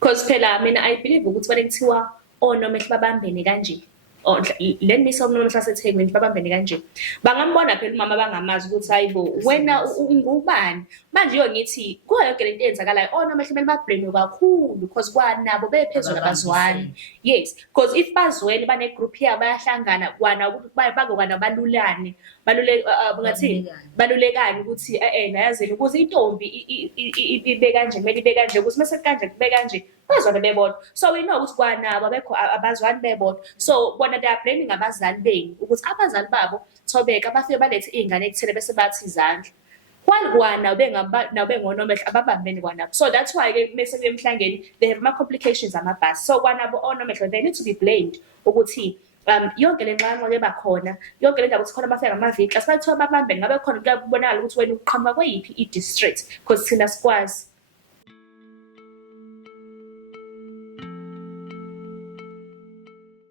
Because phela mina I believe ukuthi kwale kuthiwa onomehlo babambene kanje. Or le misa omnomehlo aseThekwini babambene kanje. Bangambona phela umama bangamazi ukuthi hayibo wena ungubani. Manje iyo ngithi kuyo yonke lento eyenzakalayo onomehlo kumele babhleme kakhulu because kwanabo bephezulu abazwani. Yes, because if bazwene bane group yabo bayahlangana kwana ukuthi bazokwana balulane. Ngathi balulekani ukuthi nayazini ukuze intombi ibe kanje kumele ibe kanje ukuthi mase kanje kube kanje bazwana bebodwa. So we know ukuthi kwanabo abekho abazwani bebodwa. So bona they are blaming abazali beni ukuthi abazali babo thobeka bafike balethe iy'ngane ekuthele bese bathi izandla. While kwana bengonomehlo ababambene kwanabo. So that's why ke mase kuye emhlangeni they have complications amabhasi. So kwanabo onomehlo they need to be blamed ukuthi yonke le nxanxo eba khona yonke le ndaba ukuthi khona bafika ngamaviki asibathiwa babambene ngabe khona kuyabonakala ukuthi wena uqhamuka kweyiphi i-district because thina sikwazi.